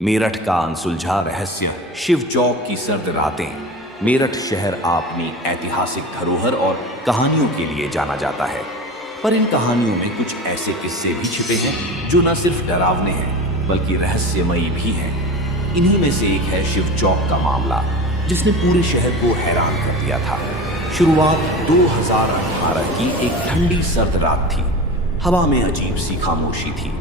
मेरठ का अनसुलझा रहस्य। शिव चौक की सर्द रातें। मेरठ शहर अपनी ऐतिहासिक धरोहर और कहानियों के लिए जाना जाता है, पर इन कहानियों में कुछ ऐसे किस्से भी छिपे हैं जो न सिर्फ डरावने हैं बल्कि रहस्यमयी भी हैं। इन्हीं में से एक है शिव चौक का मामला, जिसने पूरे शहर को हैरान कर दिया था। शुरुआत 2018 की एक ठंडी सर्द रात थी। हवा में अजीब सी खामोशी थी।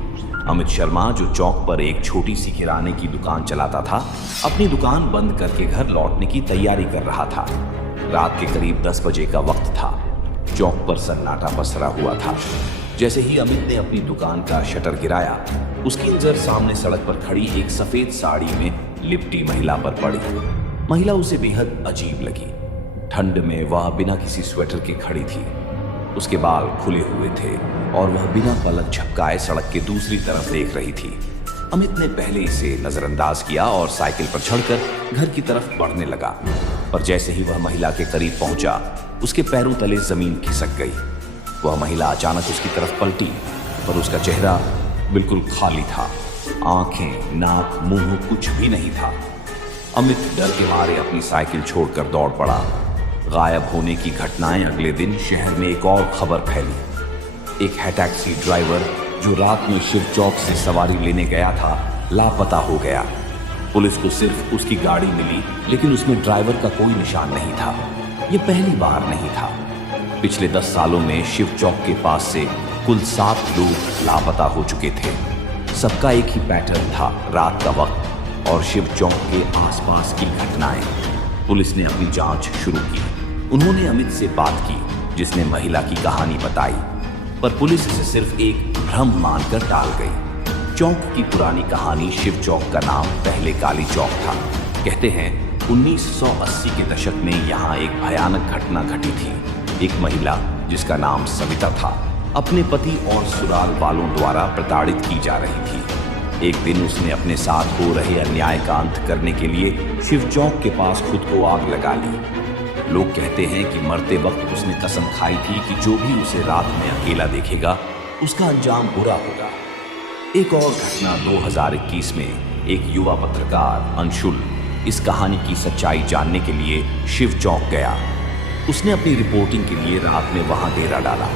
अमित शर्मा, जो चौक पर एक छोटी सी किराने की दुकान चलाता था, अपनी दुकान बंद करके घर लौटने की तैयारी कर रहा था। रात के करीब 10 बजे का वक्त था। चौक पर सन्नाटा पसरा हुआ था। जैसे ही अमित ने अपनी दुकान का शटर गिराया, उसकी नजर सामने सड़क पर खड़ी एक सफेद साड़ी में लिपटी महिला पर पड़ी। महिला उसे बेहद अजीब लगी। ठंड में वह बिना किसी स्वेटर के खड़ी थी। उसके बाल खुले हुए थे और वह बिना पलक झपकाए सड़क के दूसरी तरफ देख रही थी। अमित ने पहले इसे नजरअंदाज किया और साइकिल पर चढ़कर घर की तरफ बढ़ने लगा, पर जैसे ही वह महिला के करीब पहुंचा, उसके पैरों तले जमीन खिसक गई। वह महिला अचानक उसकी तरफ पलटी, पर उसका चेहरा बिल्कुल खाली था। आंखें, नाक, मुंह कुछ भी नहीं था। अमित डर के मारे अपनी साइकिल छोड़कर दौड़ पड़ा। गायब होने की घटनाएं अगले दिन शहर में एक और खबर फैली। एक है टैक्सी ड्राइवर जो रात में शिव चौक से सवारी लेने गया था, लापता हो गया। पुलिस को सिर्फ उसकी गाड़ी मिली, लेकिन उसमें ड्राइवर का कोई निशान नहीं था। यह पहली बार नहीं था। पिछले 10 सालों में शिव चौक के पास से कुल 7 लोग लापता हो चुके थे। सबका एक ही पैटर्न था, रात का वक्त और शिव चौक के आसपास की घटनाएं। पुलिस ने अपनी जांच शुरू की। उन्होंने अमित से बात की, जिसने महिला की कहानी बताई, पर पुलिस इसे सिर्फ एक भ्रम मानकर टाल गई। चौक की पुरानी कहानी। शिव चौक का नाम पहले काली चौक था। कहते हैं 1980 के दशक में यहाँ एक भयानक घटना घटी थी। एक महिला, जिसका नाम सविता था, अपने पति और सुराग वालों द्वारा प्रताड़ित की जा रही थी। एक दिन उसने अपने साथ हो रहे अन्याय का अंत करने के लिए शिव चौक के पास खुद को आग लगा ली। लोग कहते हैं कि मरते वक्त उसने कसम खाई थी कि जो भी उसे रात में अकेला देखेगा, उसका अंजाम बुरा होगा। एक और घटना 2021 में एक युवा पत्रकार अंशुल इस कहानी की सच्चाई जानने के लिए शिव चौक गया। उसने अपनी रिपोर्टिंग के लिए रात में वहां डेरा डाला।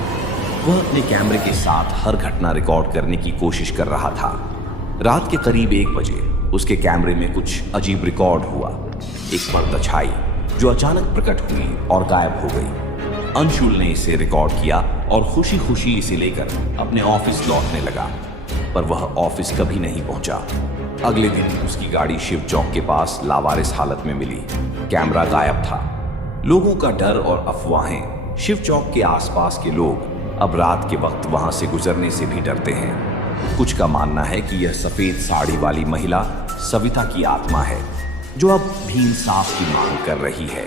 वह अपने कैमरे के साथ हर घटना रिकॉर्ड करने की कोशिश कर रहा था। रात के करीब 1 बजे उसके कैमरे में कुछ अजीब रिकॉर्ड हुआ। एक परछाई जो अचानक प्रकट हुई और गायब हो गई। अंशुल ने इसे रिकॉर्ड किया और खुशी खुशी इसे लेकर अपने ऑफिस लौटने लगा, पर वह ऑफिस कभी नहीं पहुंचा। अगले दिन उसकी गाड़ी शिव चौक के पास लावारिस हालत में मिली। कैमरा गायब था। लोगों का डर और अफवाहें। शिव चौक के आसपास के लोग अब रात के वक्त वहां से गुजरने से भी डरते हैं। कुछ का मानना है कि यह सफेद साड़ी वाली महिला सविता की आत्मा है, जो अब भी इंसाफ की मांग कर रही है।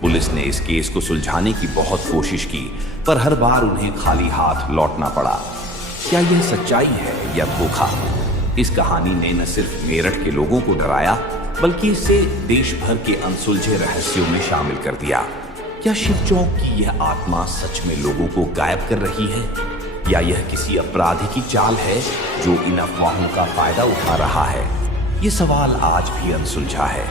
पुलिस ने इस केस को सुलझाने की बहुत कोशिश की, पर हर बार उन्हें खाली हाथ लौटना पड़ा। क्या यह सच्चाई है या धोखा? इस कहानी ने न सिर्फ मेरठ के लोगों को डराया, बल्कि इसे देश भर के अनसुलझे रहस्यों में शामिल कर दिया। क्या शिव चौक की यह आत्मा सच में लोगों को गायब कर रही है, या यह किसी अपराधी की चाल है जो इन अफवाहों का फायदा उठा रहा है? ये सवाल आज भी अनसुलझा है।